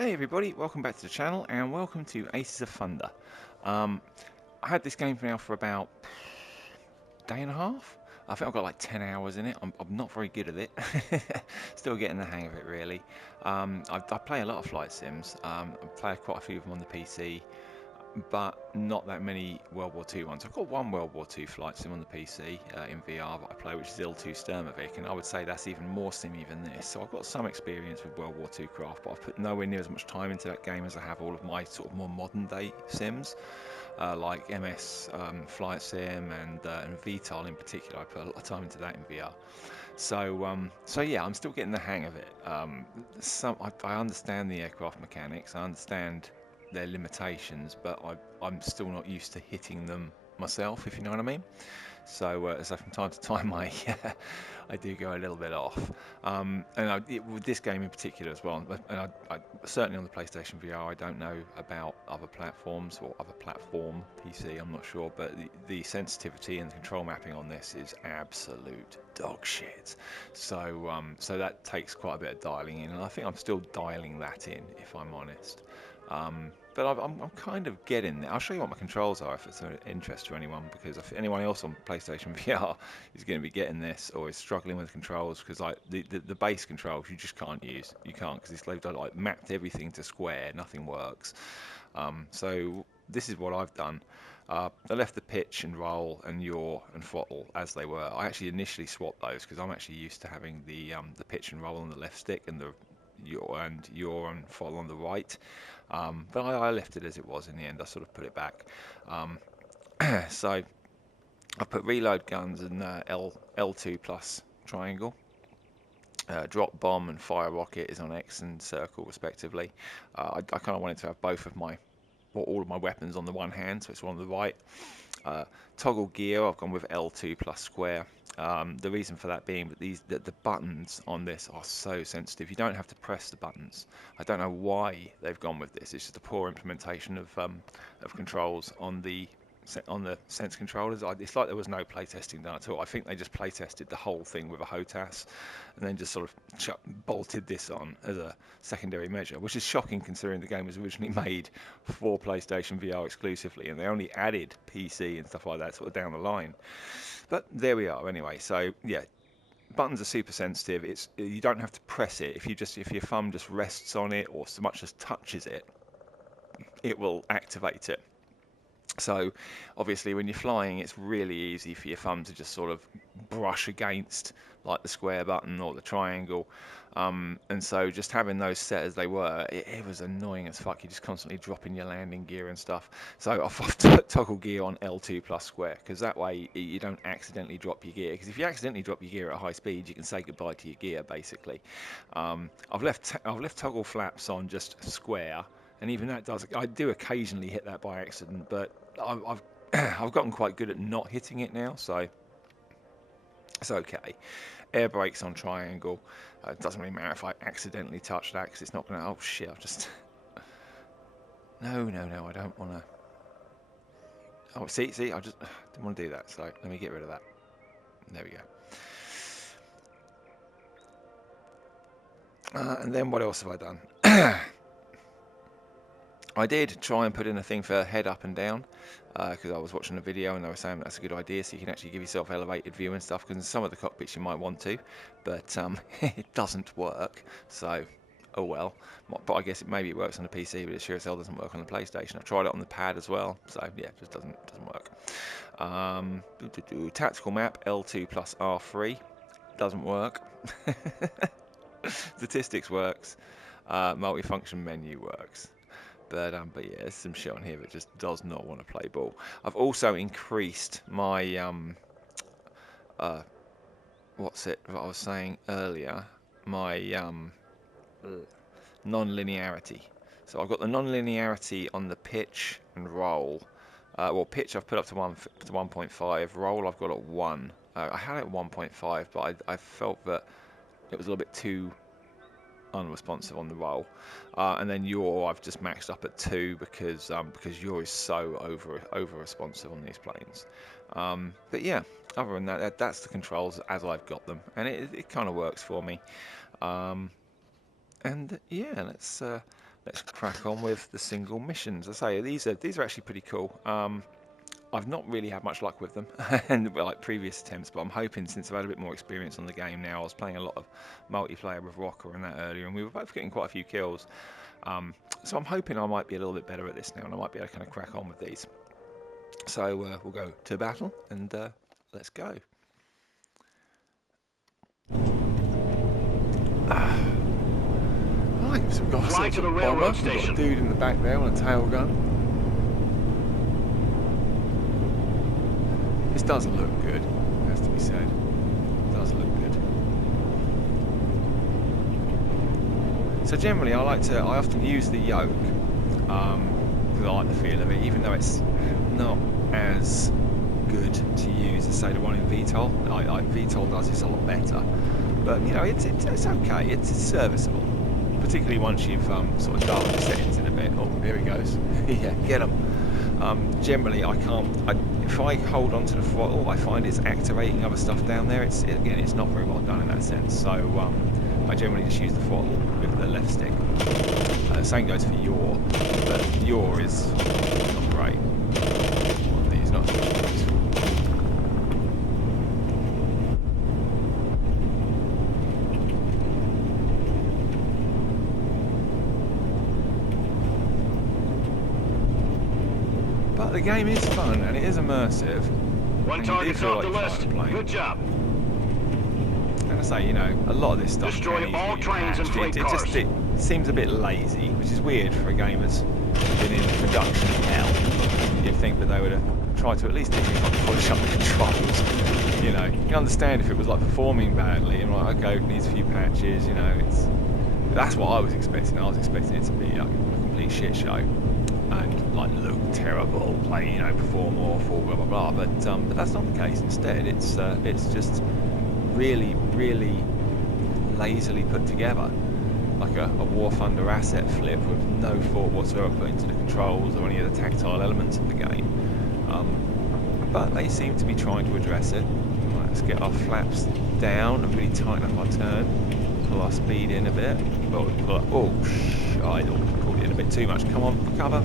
Hey everybody, welcome back to the channel and welcome to Aces of Thunder. I had this game now for about a day and a half. I think I've got like 10 hours in it. I'm not very good at it. Still getting the hang of it really. I play a lot of flight sims. I play quite a few of them on the PC, but not that many World War II ones. I've got one World War II flight sim on the PC in VR that I play, which is L2 Sturmovik, and I would say that's even more simmy than this. So I've got some experience with World War II craft, but I've put nowhere near as much time into that game as I have all of my sort of more modern day sims, like MS Flight Sim and VTOL in particular. I put a lot of time into that in VR. So yeah, I'm still getting the hang of it. I understand the aircraft mechanics. I understand their limitations, but I'm still not used to hitting them myself, if you know what I mean. So from time to time, I do go a little bit off. With this game in particular as well, and certainly on the PlayStation VR, I don't know about other platforms or other platform PC. I'm not sure, but the sensitivity and the control mapping on this is absolute dog shit. So that takes quite a bit of dialing in, and I think I'm still dialing that in, if I'm honest. But I'm kind of getting there. I'll show you what my controls are if it's of interest to anyone, because if anyone else on PlayStation VR is going to be getting this or is struggling with controls, because like the base controls you just can't use. You can't, because they've done like mapped everything to square. Nothing works. So this is what I've done. I left the pitch and roll and yaw and throttle as they were. I actually initially swapped those because I'm actually used to having the pitch and roll on the left stick and the yaw and throttle on the right. But I left it as it was in the end. I sort of put it back. So I put reload guns and L2 plus triangle. Drop bomb and fire rocket is on X and circle respectively. I kind of wanted to have both of all of my weapons on the one hand, so it's one on the right. Toggle gear, I've gone with L2 plus square. The reason for that being that the buttons on this are so sensitive. You don't have to press the buttons. I don't know why they've gone with this. It's just a poor implementation of controls on the sense controllers. It's like there was no playtesting done at all. I think they just playtested the whole thing with a HOTAS and then just sort of bolted this on as a secondary measure, which is shocking considering the game was originally made for PlayStation VR exclusively, and they only added PC and stuff like that sort of down the line. But there we are anyway. So yeah, buttons are super sensitive. You don't have to press it. If your thumb just rests on it or so much as touches it, it will activate it. So obviously when you're flying, it's really easy for your thumb to just sort of brush against like the square button or the triangle. And so just having those set as they were, it was annoying as fuck. You're just constantly dropping your landing gear and stuff. So I've toggle gear on L2 plus square, because that way you don't accidentally drop your gear. Because if you accidentally drop your gear at high speed, you can say goodbye to your gear basically. I've left toggle flaps on just square, and even that does. I do occasionally hit that by accident, but I've I've gotten quite good at not hitting it now, so it's okay. Air brakes on triangle. It doesn't really matter if I accidentally touch that, because it's not going to. Oh shit! I've just. No, I don't want to. Oh, see, I just didn't want to do that. So let me get rid of that. There we go. And then what else have I done? I did try and put in a thing for head up and down, because I was watching a video and they were saying that's a good idea, so you can actually give yourself elevated view and stuff, because in some of the cockpits you might want to, but it doesn't work, so oh well. But I guess maybe it works on the PC, but it sure as hell doesn't work on the PlayStation. I've tried it on the pad as well, so yeah, it just doesn't work. Tactical map L2 plus R3 doesn't work. Statistics works. Multifunction menu works. But yeah, there's some shit on here that just does not want to play ball. I've also increased my what's it that I was saying earlier, my non-linearity. So I've got the non-linearity on the pitch and roll. Well, pitch I've put up to 1.5. Roll I've got at 1. I had it at 1.5, but I felt that it was a little bit too unresponsive on the roll, and then yaw I've just maxed up at 2 because yaw is so over responsive on these planes. But yeah, other than that, that's the controls as I've got them, and it kind of works for me. And yeah, let's let's crack on with the single missions. I say these are actually pretty cool. I've not really had much luck with them, and like previous attempts, but I'm hoping since I've had a bit more experience on the game now. I was playing a lot of multiplayer with Rocker and that earlier, and we were both getting quite a few kills. So I'm hoping I might be a little bit better at this now, and I might be able to kind of crack on with these. So we'll go to battle, and let's go. Right, so we've got a sort of bomber. We've got a dude in the back there on a tail gun. This doesn't look good, has to be said. It does look good. So generally, I often use the yoke because I like the feel of it, even though it's not as good to use as say the one in VTOL. VTOL does this a lot better, but you know it's okay. It's serviceable, particularly once you've sort of dialed the settings in a bit. Oh, here he goes. Yeah, get him. Generally, if I hold onto the throttle, I find it's activating other stuff down there. It's not very well done in that sense. So I generally just use the throttle with the left stick. Same goes for yaw, but yaw is not great. Well, he's not useful. But the game is fun and it is immersive. One target's off the list. Good job. And I say, you know, a lot of this stuff destroy all trains and freight cars. It seems a bit lazy, which is weird for a game that's been in production hell. You'd think that they would have tried to at least polish up the controls. You know, you can understand if it was like performing badly and like, okay, it needs a few patches. You know, that's what I was expecting. I was expecting it to be like a complete shit show and like look terrible, like, you know, perform awful, blah blah blah. But that's not the case. Instead, it's just really lazily put together, like a War Thunder asset flip with no thought whatsoever put into the controls or any of the tactile elements of the game. But they seem to be trying to address it. Right, let's get our flaps down and really tighten up our turn. Pull our speed in a bit. I pulled it in a bit too much. Come on, recover.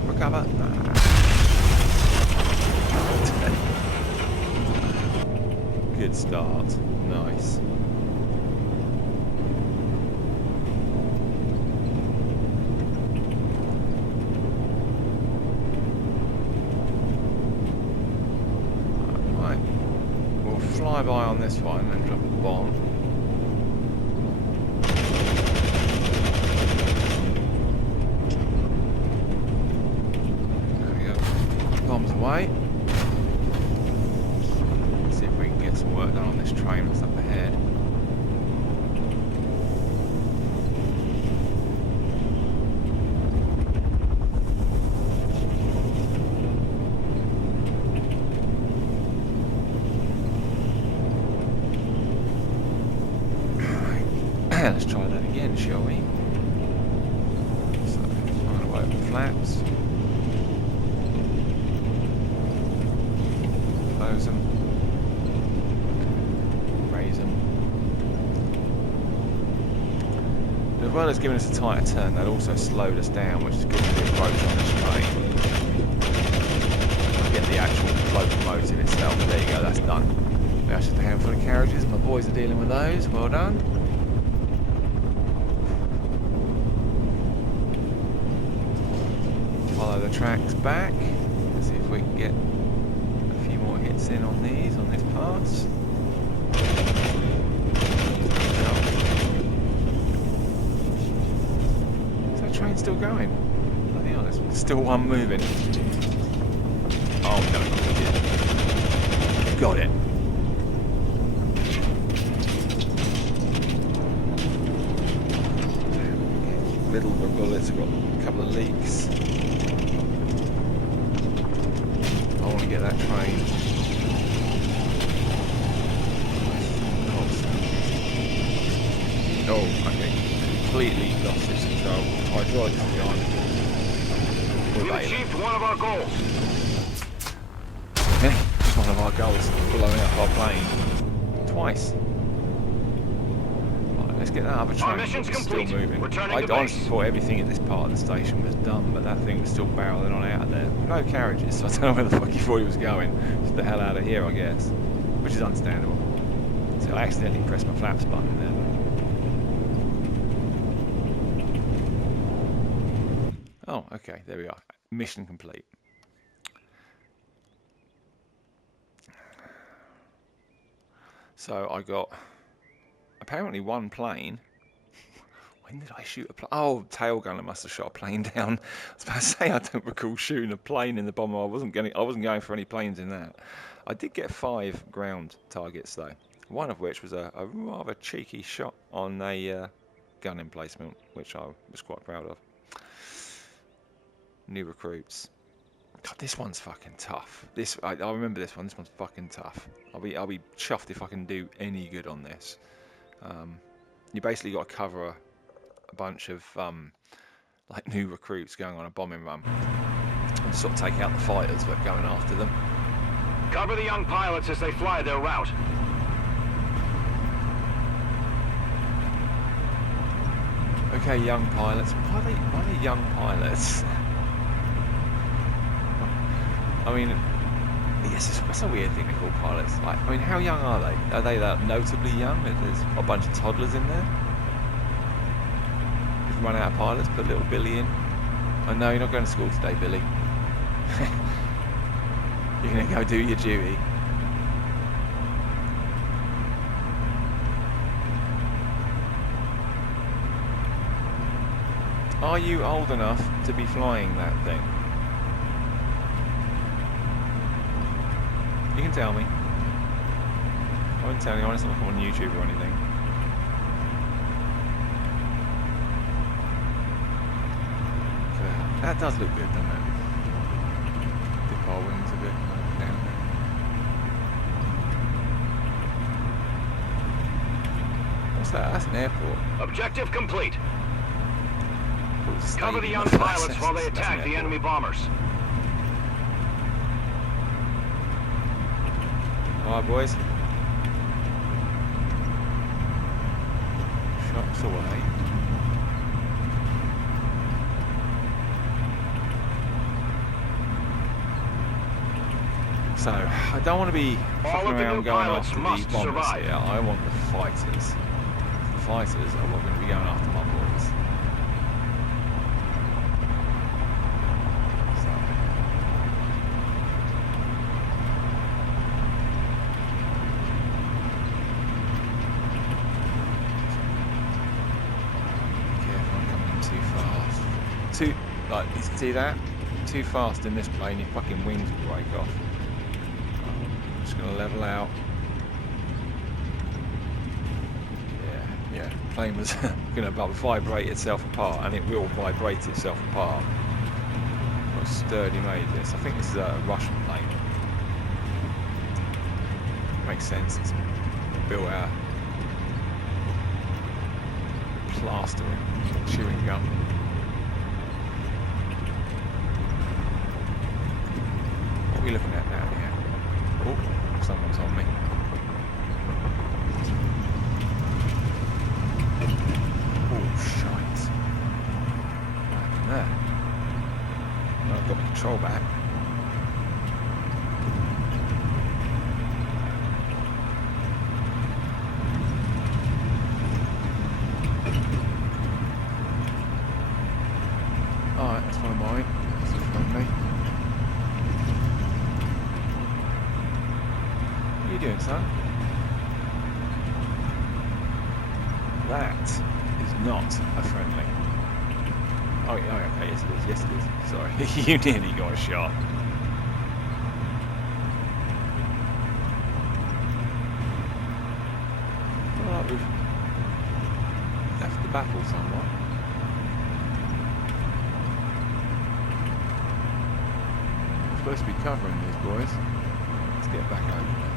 Good start. Nice. Right. We'll fly by on this one and then drop a bomb. Bombs away. Let's see if we can get some work done on this train that's up ahead. Let's try that again, shall we? So, I'm going to open flaps. Close them, raise them. As well as giving us a tighter turn, that also slowed us down, which is good for the approach on this train. Get the actual locomotive itself. There you go, that's done. That's just a handful of carriages. My boys are dealing with those. Well done. Follow the tracks back. Let's see if we can get hits in on this pass. Is that train still going? Bloody hell, there's still one moving. Oh no, got it. Middle of the bullets, I've got a couple of leaks. I want to get that train. Oh, okay. Completely lost its control. Hydraulics behind it. We've achieved one of our goals. Yeah, it's one of our goals. Blowing up our plane. Twice. Right, let's get that other train, but mission's it's still complete. moving. Returning I to honestly base. thought everything at this part of the station was done, but that thing was still barreling on out of there. No carriages, so I don't know where the fuck he thought he was going. Just the hell out of here, I guess. Which is understandable. So I accidentally pressed my flaps button there. Oh, okay, there we are. Mission complete. So I got apparently one plane. When did I shoot a plane? Oh, tail gunner must have shot a plane down. I was about to say I don't recall shooting a plane in the bomber. I wasn't going for any planes in that. I did get 5 ground targets though. One of which was a rather cheeky shot on a gun emplacement, which I was quite proud of. New recruits. God, this one's fucking tough. I remember this one. This one's fucking tough. I'll be chuffed if I can do any good on this. You basically got to cover a bunch of like new recruits going on a bombing run and sort of take out the fighters that are going after them. Cover the young pilots as they fly their route. Okay, young pilots. Why are they young pilots? I mean, yes, that's a weird thing to call pilots. Like, I mean, how young are they? Are they notably young? There's a bunch of toddlers in there. Just run out of pilots, put little Billy in. Oh no, you're not going to school today, Billy. You're going to go do your duty. Are you old enough to be flying that thing? You can tell me. I won't tell you, it's not like I'm on YouTube or anything. So, that does look good, doesn't it? Dip our wings a bit down there. What's that? That's an airport. Objective complete. Cover the young pilots while they attack the enemy bombers. Alright, boys. Shots away. So, I don't want to be fucking around going after these bombers here. I want the fighters. The fighters are what are going to be going after my boys. Like, you see that? Too fast in this plane, your fucking wings will break off. I'm just going to level out. Yeah. The plane was going to vibrate itself apart, and it will vibrate itself apart. What sturdy made this. I think this is a Russian plane. Makes sense. It's built out of plaster and chewing gum. What are we looking at now here? Oh, someone's on me. Oh, shite. What happened there? No, I've got my control back. Alright, that's one of mine. That's a friendly. What are you doing, son? That is not a friendly. Oh, yeah, okay, yes it is, yes it is. Sorry, you nearly got a shot. Alright, we've left the battle somewhat. We're supposed to be covering these boys. Let's get back over there.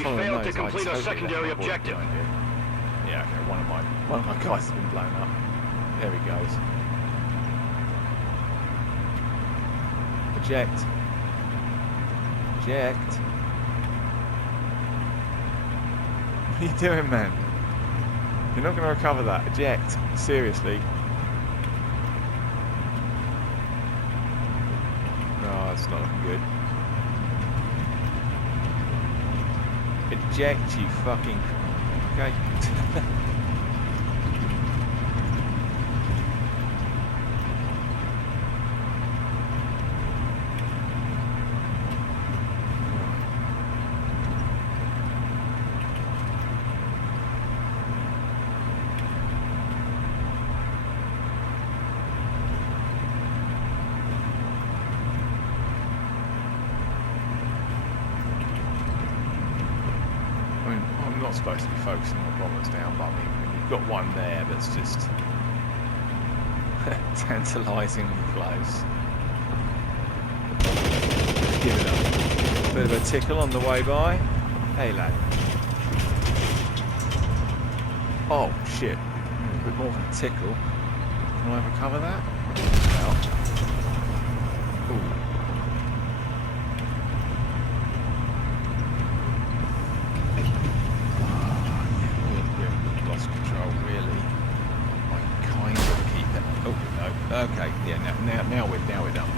We Problem failed to is, I complete our totally secondary left my board objective. behind here. Yeah, okay, one of my guys has been blown up. There he goes. Eject. Eject. What are you doing, man? You're not going to recover that. Eject. Seriously. No, it's not looking good. Eject, you fucking... Okay. I'm not supposed to be focusing on bombers down, but I mean, when you've got one there that's just tantalisingly close. Give it up. Bit of a tickle on the way by. Hey, lad. Oh, shit. A bit more than a tickle. Can I recover that? No. Ooh. Okay, yeah, now we're done.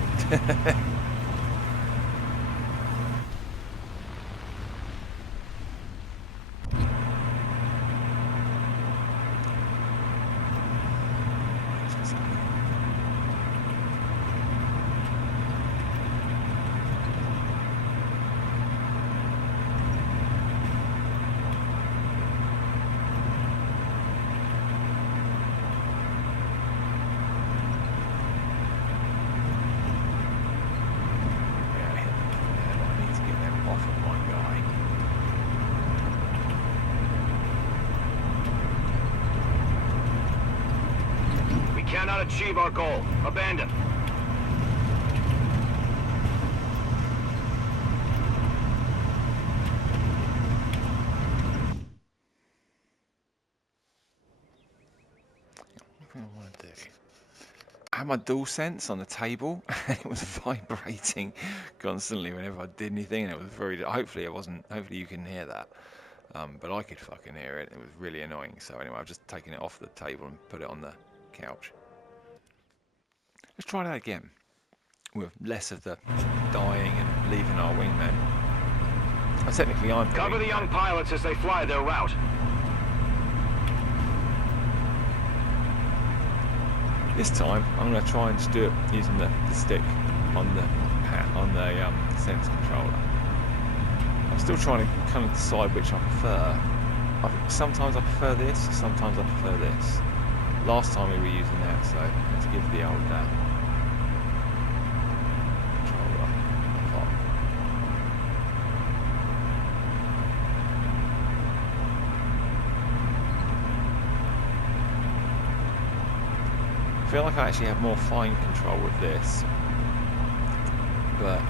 Cannot achieve our goal. Abandon. What do I want to do? I had my DualSense on the table and it was vibrating constantly whenever I did anything, and it was very... Hopefully it wasn't... Hopefully you can hear that. But I could fucking hear it. It was really annoying. So anyway, I've just taken it off the table and put it on the couch. Let's try that again, with less of the dying and leaving our wingmen. Technically, I'm Cover the young pilots as they fly their route. This time, I'm going to try and just do it using the stick on the sense controller. I'm still trying to kind of decide which I prefer. Sometimes I prefer this, sometimes I prefer this. Last time we were using that, so let's give the old controller a pop. I feel like I actually have more fine control with this, but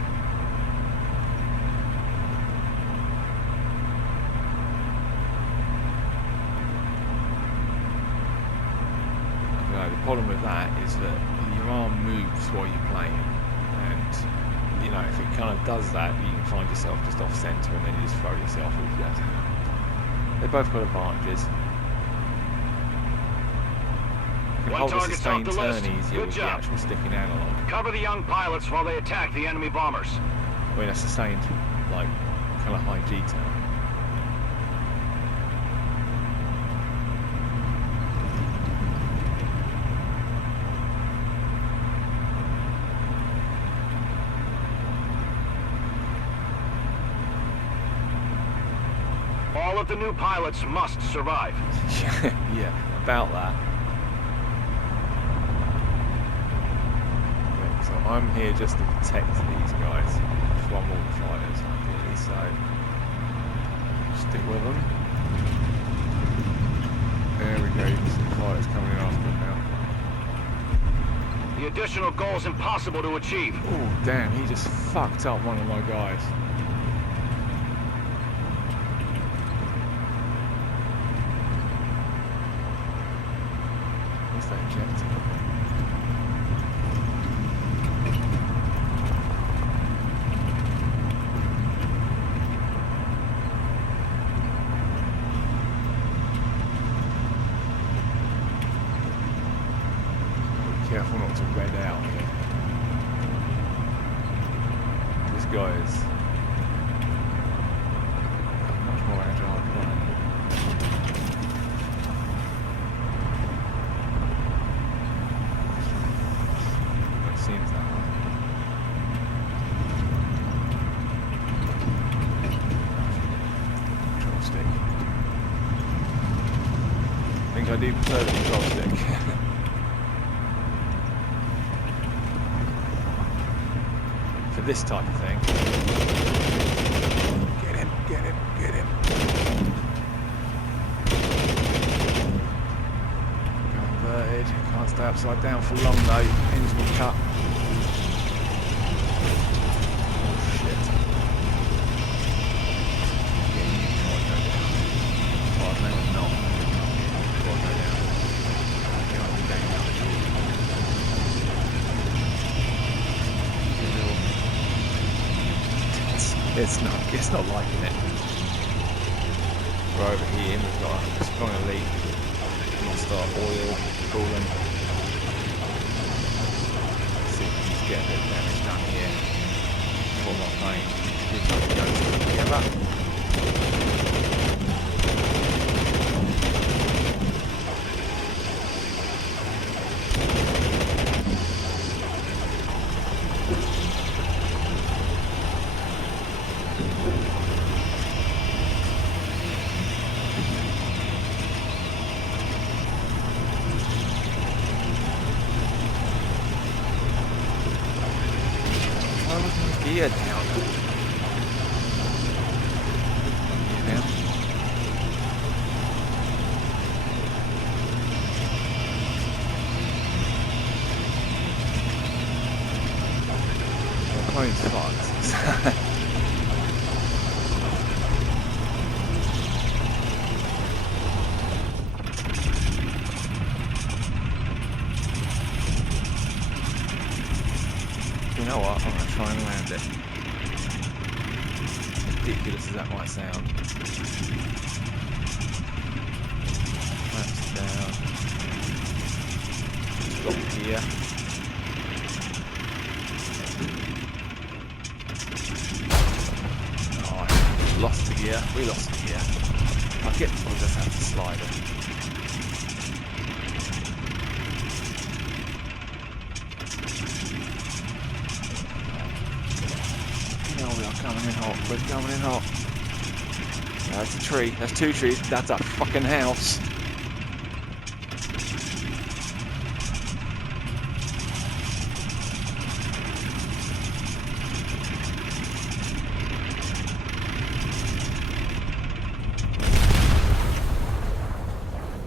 the problem with that is that your arm moves while you're playing, and you know, if it kind of does that, you can find yourself just off centre and then you just throw yourself off that. They both got advantages. You can hold the sustained turn easier with the actual sticking analog. Cover the young pilots while they attack the enemy bombers. I mean, a sustained, like, kind of high G turn. All of the new pilots must survive. Yeah, about that. Okay, so I'm here just to protect these guys from all the fighters, ideally, so stick with them. There we go, you can see the fighters coming in after them now. The additional goal is impossible to achieve. Oh, damn, he just fucked up one of my guys. Where's that objective? Careful not to red out here. This guy is much more agile than mine. It seems that way. Control stick. I think I do prefer the control stick. For this type of thing. Get him, get him, get him. Go inverted. Can't stay upside down for long though. Ends will cut. Oh shit. Yeah, you try to go down. Oh no, it's not. Try to go down. Get on the game now. It's not liking it. We're over here, we've got a strong elite. We'll start oil, cooling. Let's see if we can just get a bit of damage done here before my plane goes together. Gear down. Down. The plane's fucked. You know what? I'm going to try and land it. Ridiculous as that might sound. Flaps down. Stop here. Oh, lost the gear. We lost the gear. I'll just have to slide it. We are coming in hot. We're coming in hot. That's a tree. That's two trees. That's a fucking house.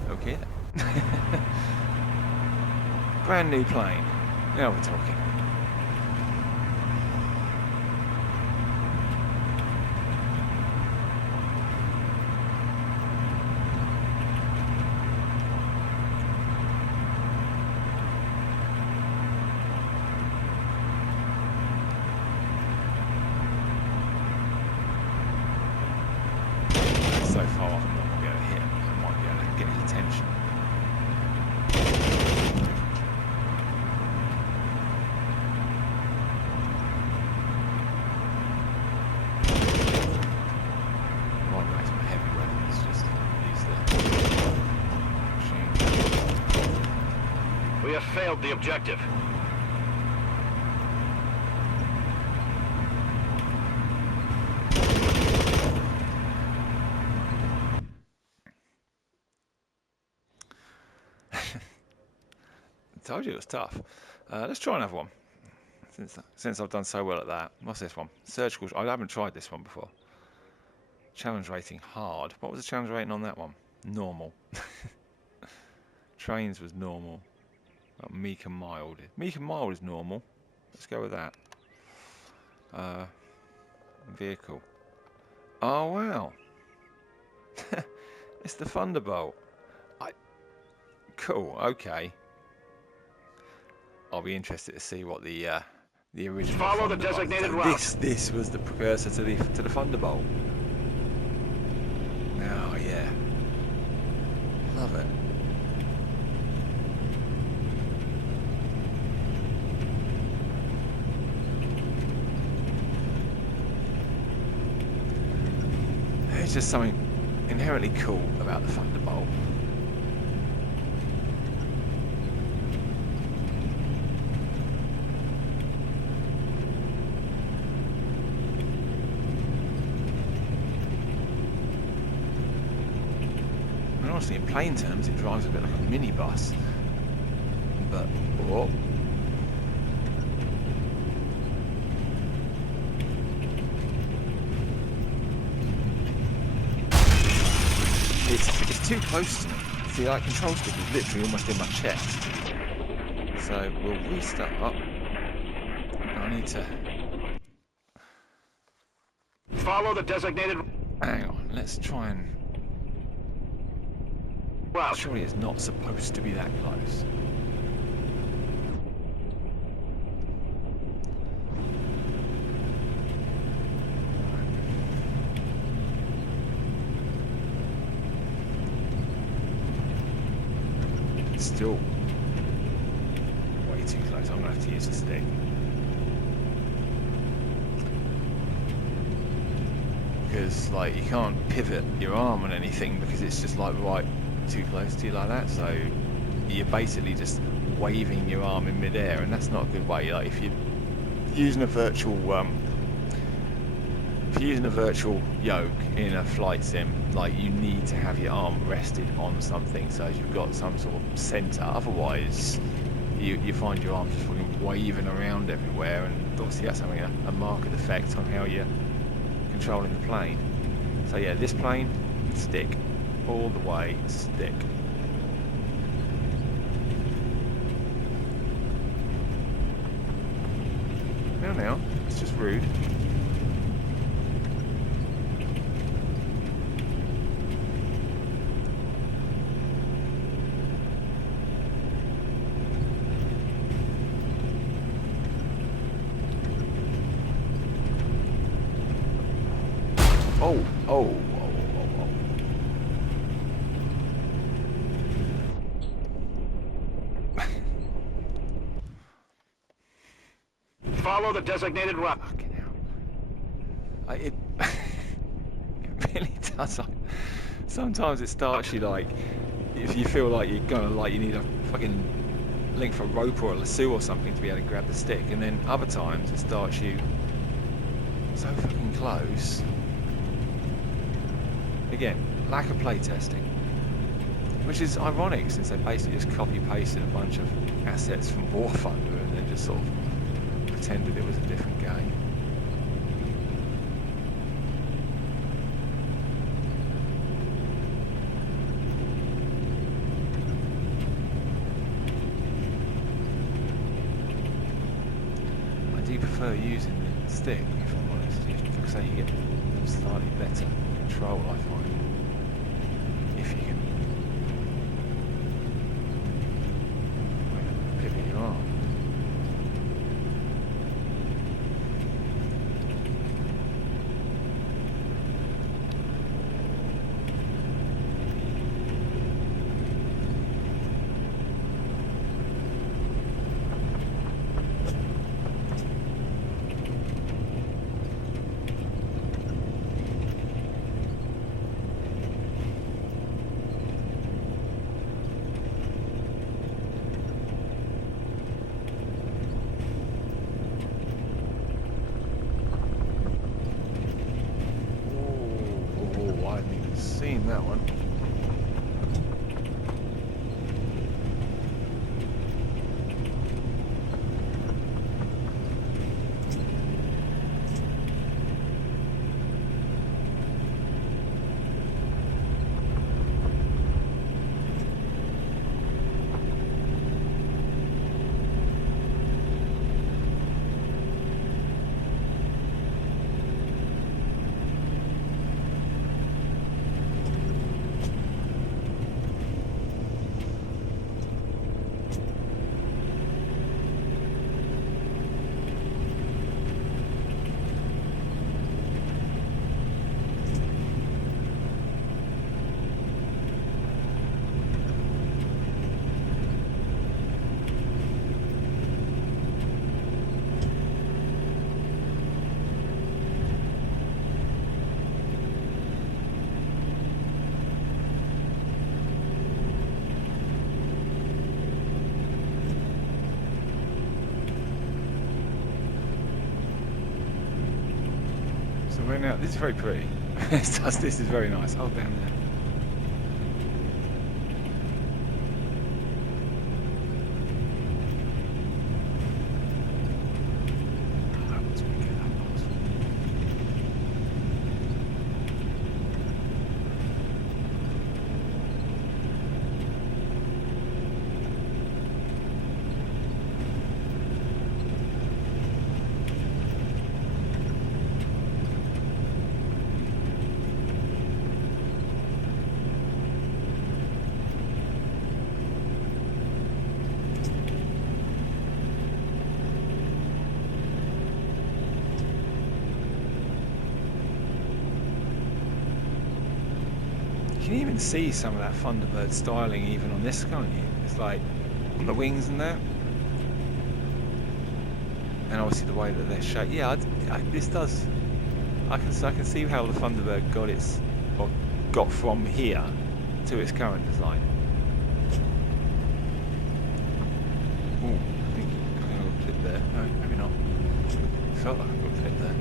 Okay. Brand new plane. Now we're talking. So far, I'm not going to be able to hit him. I might be able to get his attention. Might raise my heavy weapons just to use the machine. We have failed the objective. I told you it was tough. Let's try another one. Since I've done so well at that. What's this one? Surgical. I haven't tried this one before. Challenge rating hard. What was the challenge rating on that one? Normal. Trains was normal. Meek and mild. Meek and mild is normal. Let's go with that. Vehicle. Oh wow. It's the Thunderbolt. Cool. Okay. I'll be interested to see what the original Follow the Thunderbolt. designated So route. this was the precursor to the Thunderbolt. Oh yeah, love it. There's just something inherently cool about the Thunderbolt. And honestly, in plain terms, it drives a bit like a minibus. But oh. It's too close to me. See, that control stick is literally almost in my chest. So we'll restart up. I need to... Follow the designated Hang on, let's try and... route. Surely it's not supposed to be that close. Still way too close. I'm gonna have to use a stick. Because like you can't pivot your arm on anything because it's just like right too close to you like that. So you're basically just waving your arm in midair, and that's not a good way. Like if you're using a virtual yoke in a flight sim, like you need to have your arm rested on something so you've got some sort of center. Otherwise, you find your arm just fucking waving around everywhere, and obviously that's having a marked effect on how you're controlling the plane. So yeah, this plane, stick, all the way, stick. Now, it's just rude. Oh. Follow the designated route. Fucking hell. It really does. Sometimes it starts you like, if you feel like you're gonna you need a fucking length of rope or a lasso or something to be able to grab the stick, and then other times it starts you so fucking close. Again, lack of play testing, which is ironic since they basically just copy pasted a bunch of assets from War Thunder and then just sort of pretended it was a different game. I do prefer using the stick, if I'm honest, because you get slightly better control, I find, if you can pivot your arm. Seen that one. So we're now. This is very pretty. This is very nice. Hold down there. You can even see some of that Thunderbird styling even on this, can't you? It's like on the wings and that. And obviously the way that they're shaped. Yeah, this does. I can see how the Thunderbird got from here to its current design. Ooh, I think I got clipped there. No, maybe not. Felt like I got clipped there.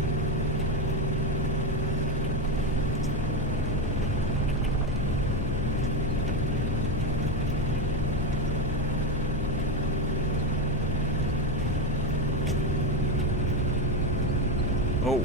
Oh.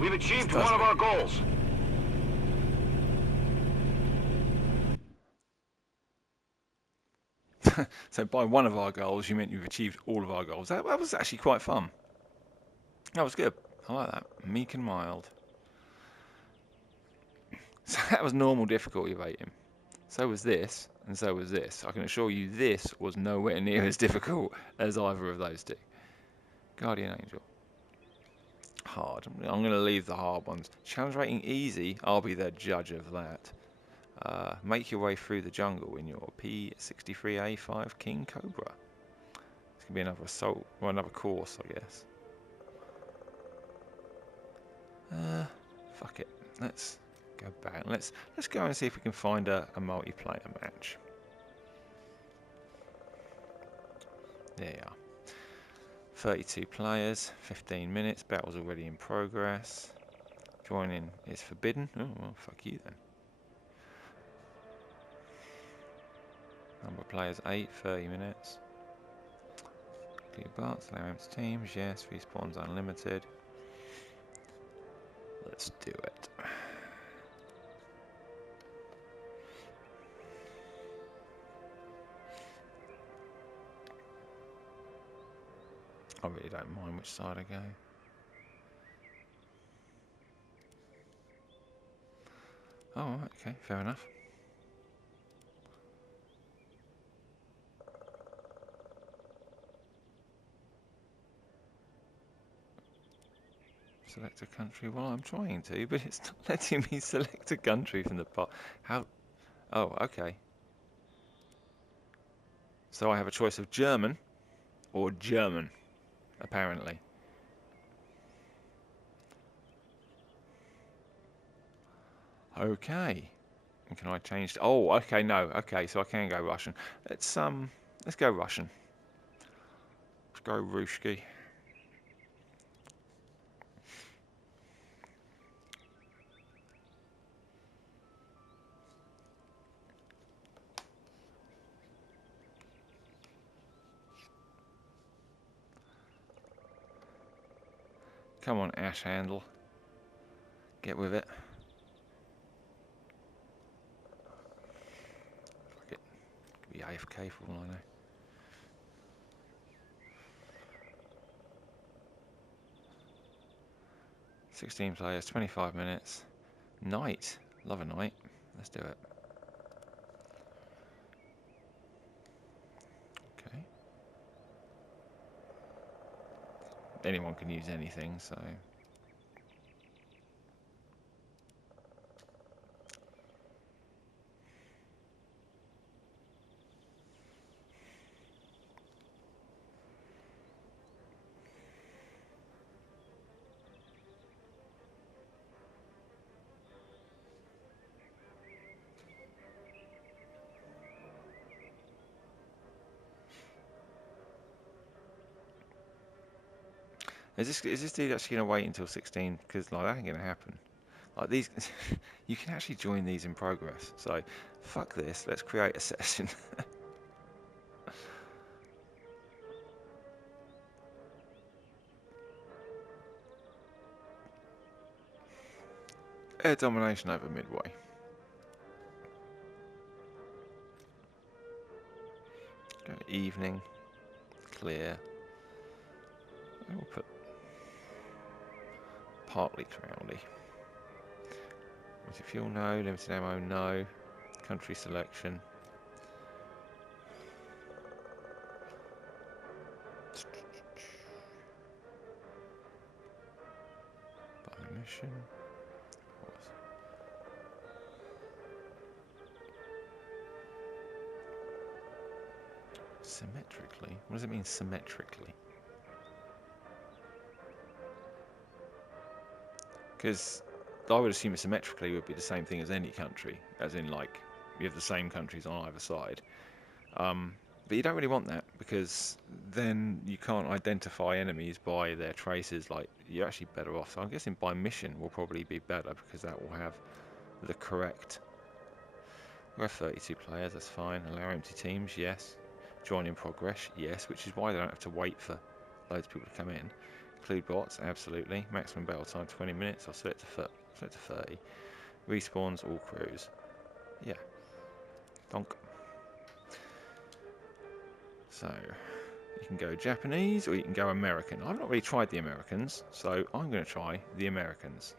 We've achieved one of our goals. So by one of our goals, you meant you've achieved all of our goals. That was actually quite fun. That was good. I like that. Meek and mild. So that was normal difficulty rating. So was this, and so was this. I can assure you this was nowhere near as difficult as either of those two. Guardian Angel. Hard. I'm going to leave the hard ones. Challenge rating easy. I'll be the judge of that. Make your way through the jungle in your P63A5 King Cobra. It's going to be another assault, or another course, I guess. Fuck it. Let's go back. Let's go and see if we can find a multiplayer match. There you are. 32 players, 15 minutes. Battle's already in progress. Joining is forbidden. Oh, well, fuck you then. Number of players 8, 30 minutes. Clear bots, allow empty teams. Yes, respawns unlimited. Let's do it. I really don't mind which side I go. Oh, okay, fair enough. Select a country. Well, I'm trying to, but it's not letting me select a country from the pot. How? Oh, okay. So I have a choice of German or German, apparently. Okay. And can I change? Oh, okay, no. Okay, so I can go Russian. Let's go Russian. Go Rooshki. Come on, Ash Handle. Get with it. Fuck it. Could be AFK for all I know. "16 players, 25 minutes. Night. Love a night. Let's do it." Okay. Anyone can use anything, so... Is this dude actually going to wait until 16? Because like that ain't going to happen. Like these, you can actually join these in progress. So, fuck this. Let's create a session. Air domination over Midway. Go evening, clear. And we'll put partly cloudy. Limited fuel, no. Limited ammo, no. Country selection. By mission. Symmetrically? What does it mean, symmetrically? Because I would assume symmetrically would be the same thing as any country, as in like you have the same countries on either side. But you don't really want that because then you can't identify enemies by their traces. Like you're actually better off. So I'm guessing by mission will probably be better because that will have the correct. We have 32 players. That's fine. Allow empty teams. Yes. Join in progress. Yes. Which is why they don't have to wait for loads of people to come in. Include bots, absolutely. Maximum battle time 20 minutes. I'll select to 30. Respawns all crews. Yeah. Donk. So you can go Japanese or you can go American. I've not really tried the Americans, so I'm going to try the Americans.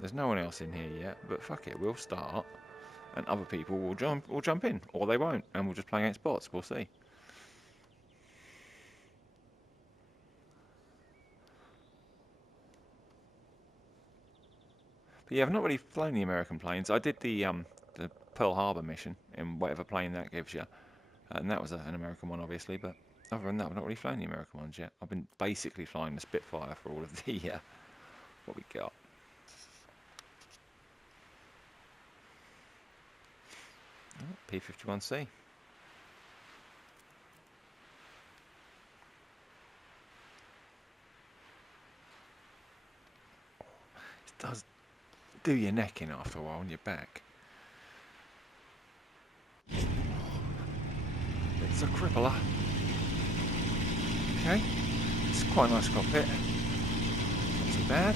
There's no one else in here yet, but fuck it, we'll start, and other people will jump in, or they won't, and we'll just play against bots. We'll see. But yeah, I've not really flown the American planes. I did the Pearl Harbor mission in whatever plane that gives you, and that was an American one, obviously. But other than that, I've not really flown the American ones yet. I've been basically flying the Spitfire for all of the what we got. Oh, P-51C. It does do your neck in after a while on your back. It's a crippler. Okay, it's quite a nice cockpit. Not too bad.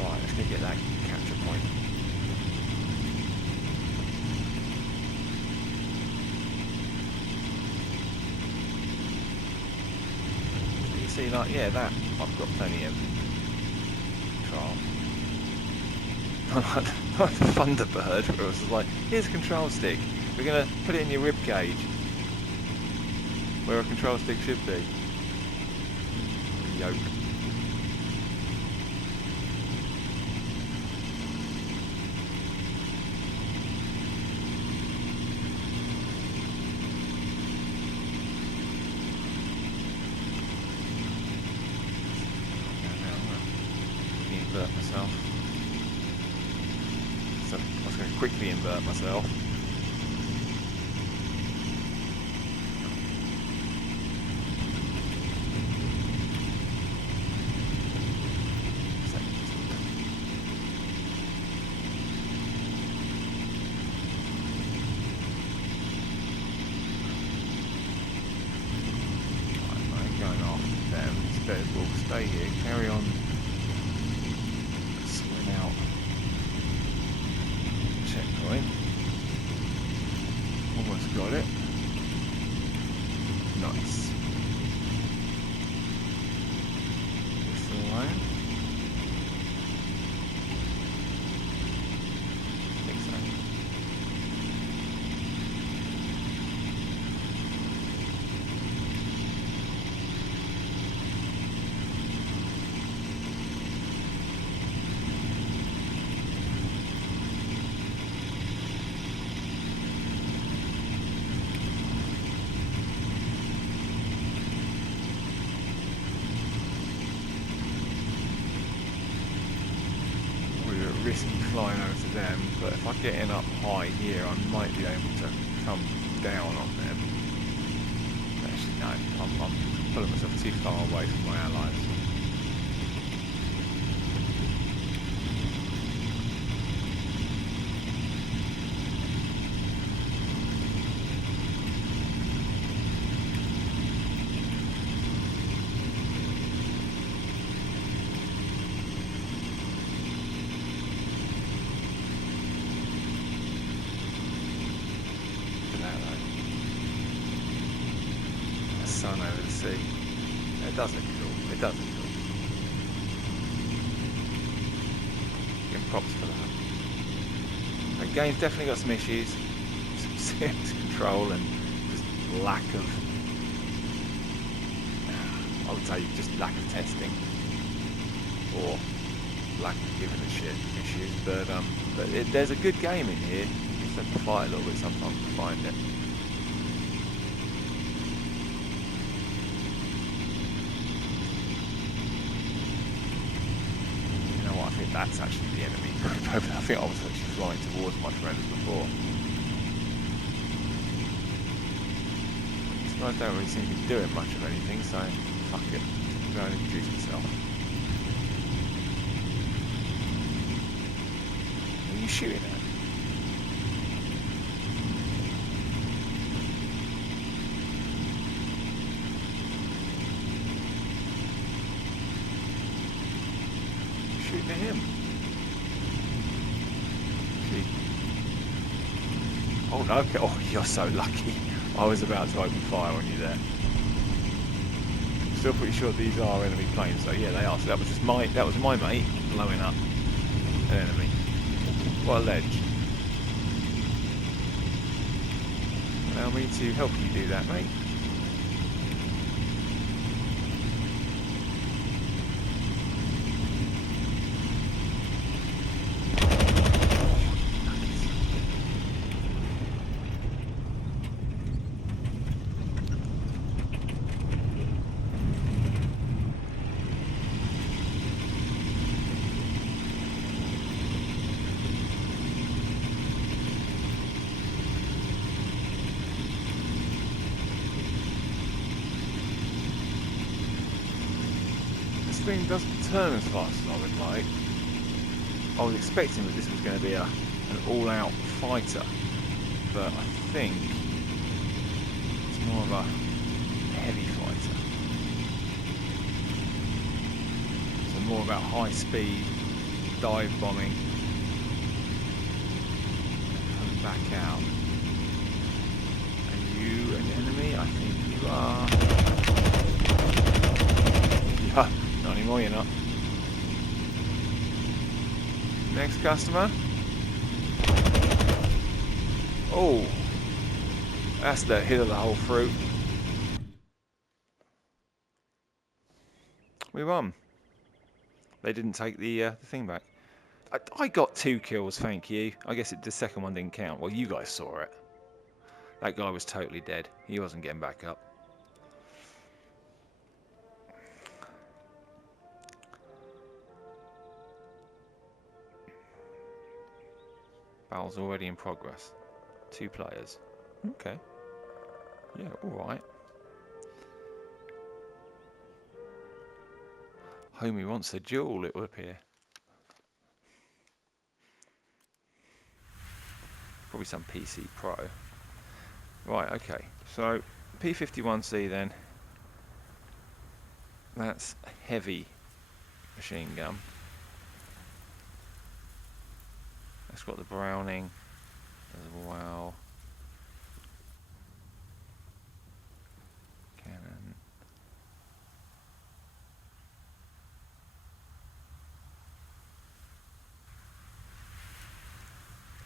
Right, let's go get that capture point. So you see, like, yeah, that I've got plenty of control. Like the Thunderbird, where it was like, here's a control stick. We're gonna put it in your rib cage, where a control stick should be. Yoke. Invert myself. So I was going to quickly invert myself. We'll stay here, carry on, swing out, checkpoint, almost got it, nice, it's the line, I think so. Risky flying over to them, but if I get in up high here, I might be able to come down on them. Actually, no, I'm pulling myself too far away from my allies. Sun over the sea. It does look cool. It does look cool. Give props for that. The game's definitely got some issues. Some serious control and just lack of, I would say, just lack of testing or lack of giving a shit issues. But there's a good game in here. You just have to fight a little bit sometimes to find it. I think that's actually the enemy. I think I was actually flying towards my friends before. These guys don't really seem to be doing much of anything, so fuck it. I'm going to introduce myself. What are you shooting at? Shooting at him. Gee. Oh no, oh you're so lucky. I was about to open fire on you there. I'm still pretty sure these are enemy planes, so yeah they are. So that was just my mate blowing up an enemy. What a ledge. Allow me to help you do that, mate. This thing doesn't turn as fast as I would like. I was expecting that this was going to be an all-out fighter, but I think it's more of a heavy fighter. So more about high speed, dive bombing, coming back out. Are you an enemy? I think you are. Yeah, not anymore, you're not. Next customer. Oh, that's the hit of the whole fruit. We won. They didn't take the thing back. I got 2 kills, thank you. I guess the second one didn't count. Well, you guys saw it. That guy was totally dead. He wasn't getting back up. Battle's already in progress. 2 players. Okay. Yeah, alright. Homie wants a duel, it would appear. Probably some PC Pro. Right, okay. So, P51C then. That's heavy machine gun. That's got the Browning as well. Cannon.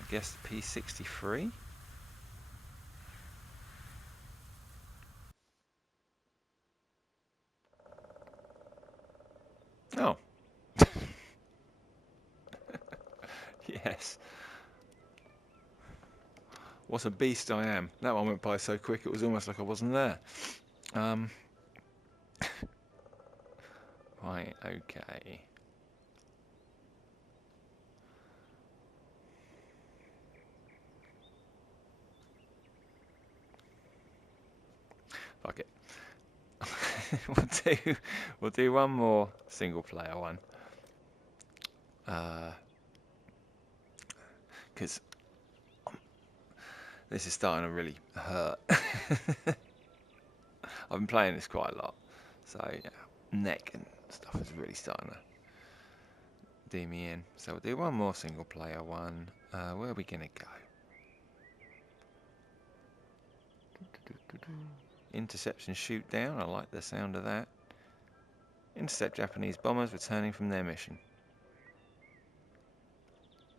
I guess the P63. Oh. Yes. What a beast I am. That one went by so quick it was almost like I wasn't there. Right, okay. Fuck it. we'll do one more single player one. Because this is starting to really hurt. I've been playing this quite a lot, so yeah, neck and stuff is really starting to do me in. So we'll do one more single player one. Where are we gonna go? Interception shoot down. I like the sound of that. Intercept Japanese bombers returning from their mission.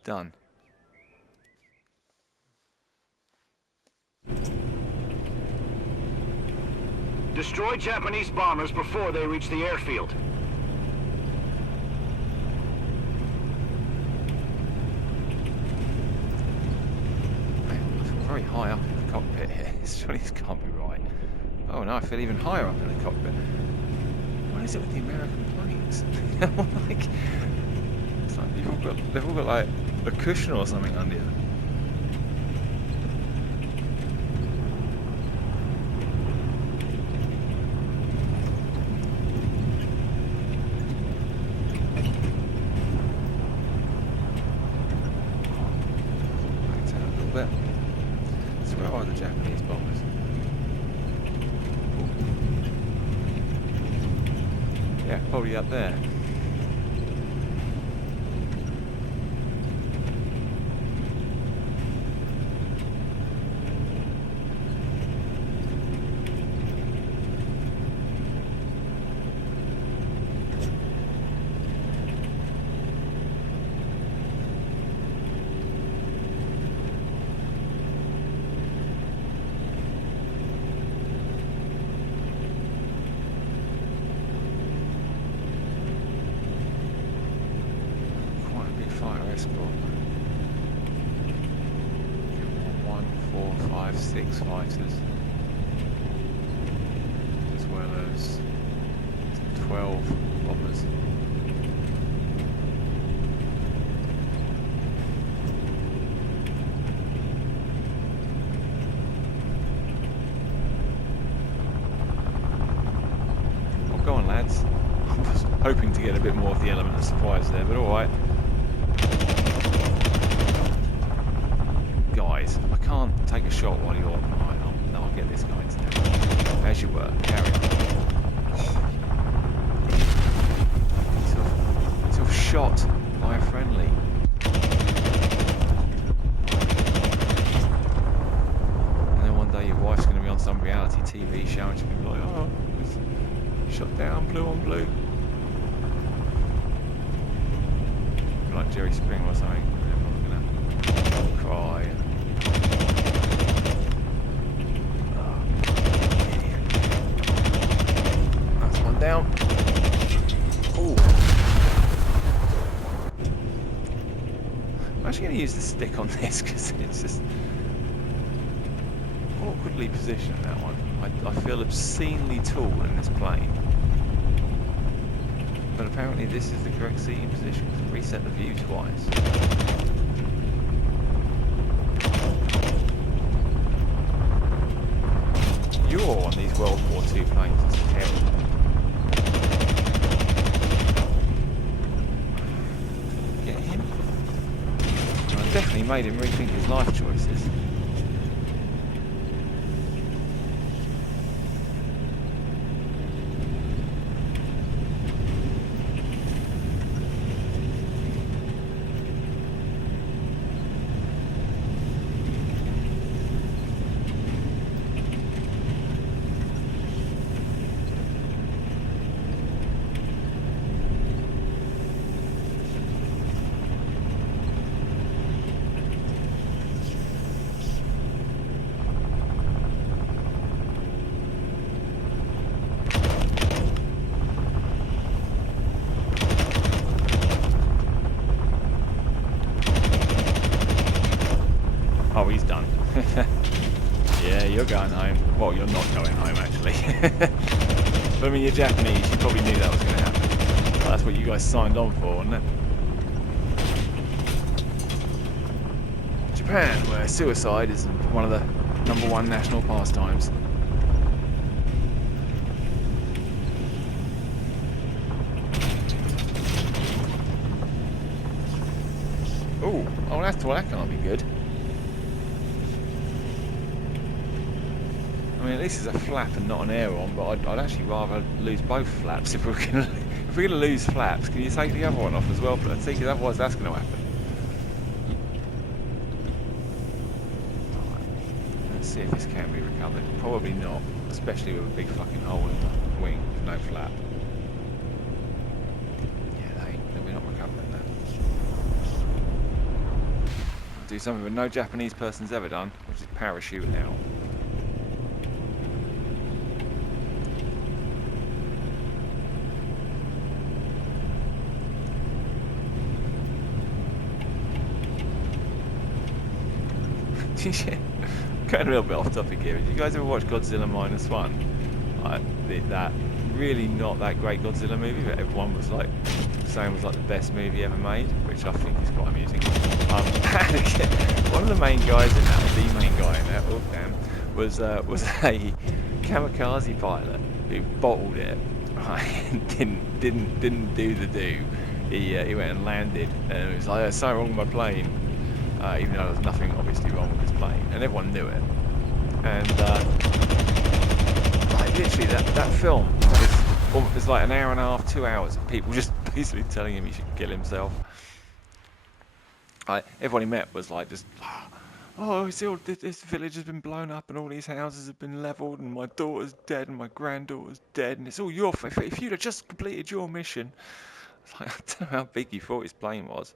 Done. Destroy Japanese bombers before they reach the airfield. I feel very high up in the cockpit here. Surely this can't be right. Oh no, I feel even higher up in the cockpit. What is it with the American planes? Like, it's like they've all got like a cushion or something under you. So where are the Japanese bombers? Yeah, probably up there. One, 4, 5, 6 fighters, as well as 12 bombers. Well, go on, lads. I was hoping to get a bit more of the element of surprise there, but alright. Guys, I can't take a shot while you're... Right, I'll get this guy instead. As you were, carry on. Sort of shot by a friendly. And then one day your wife's going to be on some reality TV show and she'll be like, oh, it's shot down, blue on blue. Like Jerry Springer or something. Everyone's going to cry. That's one down. Ooh. I'm actually going to use the stick on this because it's just awkwardly positioned, that one. I feel obscenely tall in this plane. But apparently this is the correct seating position because I reset the view twice. yaw on these World War II planes. It's terrible. Get him. I definitely made him rethink his life choices. Oh, he's done. Yeah, you're going home. Well, you're not going home, actually. But I mean, you're Japanese. You probably knew that was going to happen. Well, that's what you guys signed on for, wasn't it? Japan, where suicide is one of the #1 national pastimes. Ooh, oh, that can't be good. I mean, at least it's a flap and not an air-on, but I'd actually rather lose both flaps if we're gonna lose flaps. Can you take the other one off as well, please? Because otherwise that's going to happen. Right. Let's see if this can be recovered. Probably not, especially with a big fucking hole in the wing with no flap. Yeah, we're not recovering that. I'll do something that no Japanese person's ever done, which is parachute out. Going a little bit off topic here. Did you guys ever watch Godzilla -1? That really not that great Godzilla movie, but everyone was like saying was like the best movie ever made, which I think is quite amusing. One of the main guys in that, the main guy in that, was a kamikaze pilot who bottled it. Right? didn't do the do. He went and landed, and it was like, there's something wrong with my plane. Even though there was nothing obviously wrong with his plane, and everyone knew it. And like literally, that film is like an hour and a half, 2 hours of people just basically telling him he should kill himself. Everyone he met was like just, oh, this village has been blown up and all these houses have been levelled and my daughter's dead and my granddaughter's dead and it's all your fault. If you'd have just completed your mission. It's like, I don't know how big he thought his plane was.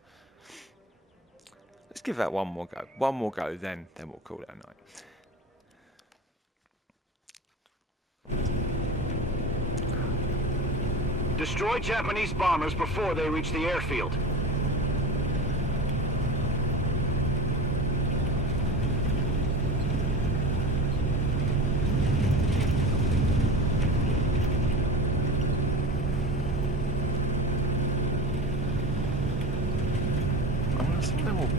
Let's give that one more go. One more go, then we'll call it a night. Destroy Japanese bombers before they reach the airfield.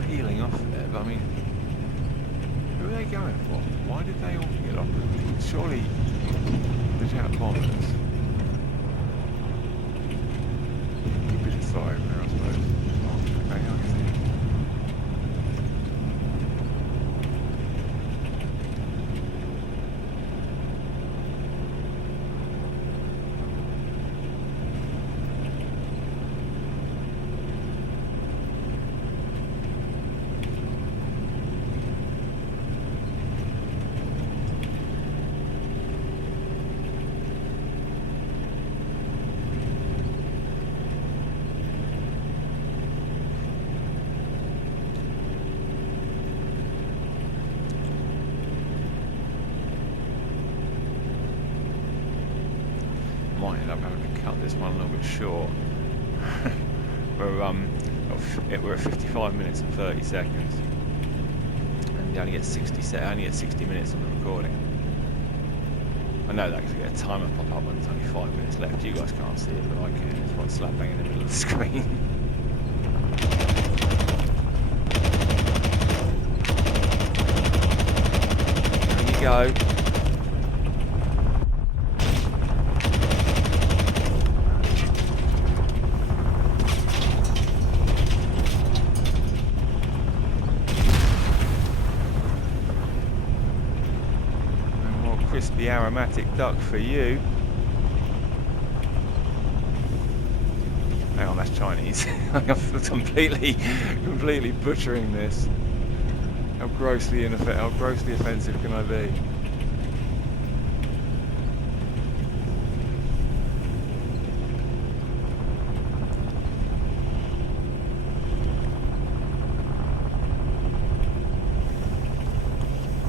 Peeling off there, but I mean, who are they going for? Why did they all get off? Surely the Jap bombers. Could be just fire over there, I suppose. Oh, okay, I see. Might end up having to cut this one a little bit short. We're at 55 minutes and 30 seconds, and you only get 60 minutes on the recording. I know that because we get a timer pop up when there's only 5 minutes left. You guys can't see it, but I can. It's one slap bang in the middle of the screen. There you go. crispy aromatic duck for you. Hang on, that's Chinese. I'm completely butchering this. How grossly offensive can I be?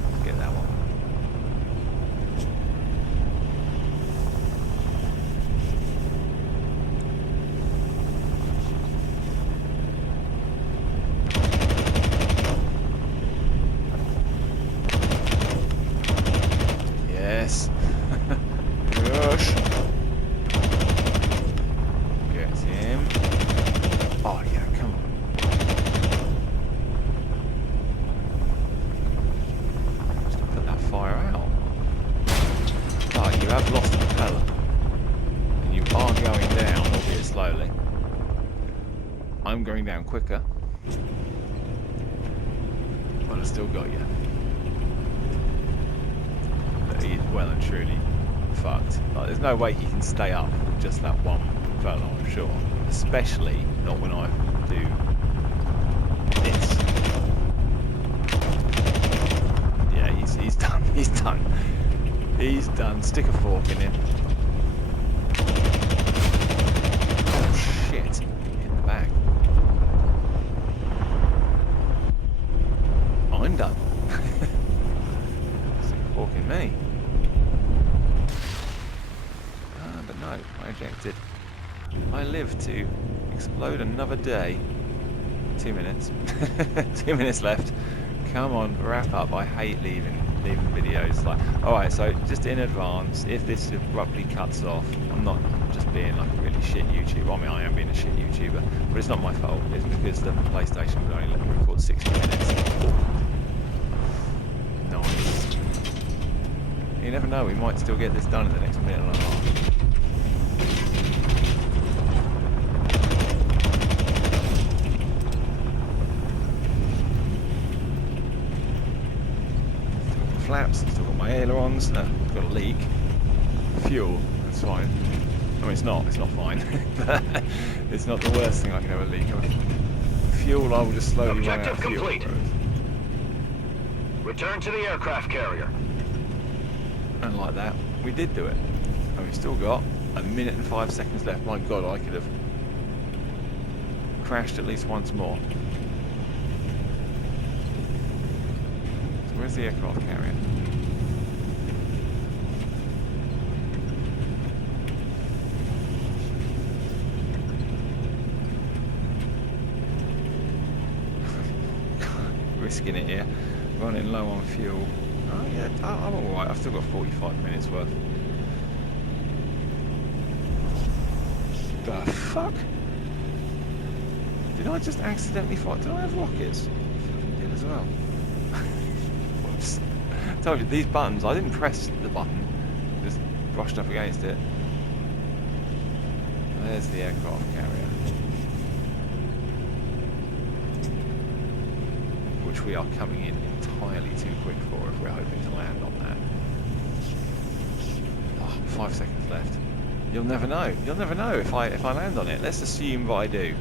Let's get that one. Yes. Gosh. Get him. Oh yeah, come on. Just to put that fire out. Oh, you have lost the propeller. And you are going down, albeit slowly. I'm going down quicker. But I still got you. He's well and truly fucked. Like, there's no way he can stay up with just that one furlong, I'm sure. Especially not when I do this. Yeah, he's done. He's done. He's done. Stick a fork in him. Oh shit! Hit the back. I'm done. Stick a fork in me. But no, I ejected. I live to explode another day. 2 minutes. 2 minutes left. Come on, wrap up. I hate leaving videos. Like, alright, so just in advance, if this abruptly cuts off, I'm not just being like a really shit YouTuber. I mean, I am being a shit YouTuber, but it's not my fault. It's because the PlayStation would only let me record 60 minutes. Nice. You never know, we might still get this done in the next minute and a half. Flaps, still got my ailerons, got a leak. Fuel, that's fine. I mean, it's not fine, but it's not the worst thing I can ever leak. Fuel, I will just slowly run out of fuel. Objective complete. Return to the aircraft carrier. And like that, we did do it. And we've still got 1 minute and 5 seconds left. My God, I could have crashed at least once more. So where's the aircraft carrier? Risking it here. Running low on fuel. Oh yeah, I'm alright. I've still got 45 minutes worth. The fuck? Did I just accidentally fire? Did I have rockets? I did as well. Whoops. I told you, these buttons, I didn't press the button. Just brushed up against it. There's the aircraft carrier. Which we are coming in entirely too quick for if we're hoping to land on that. Oh, 5 seconds left. You'll never know. You'll never know if I land on it. Let's assume that I do.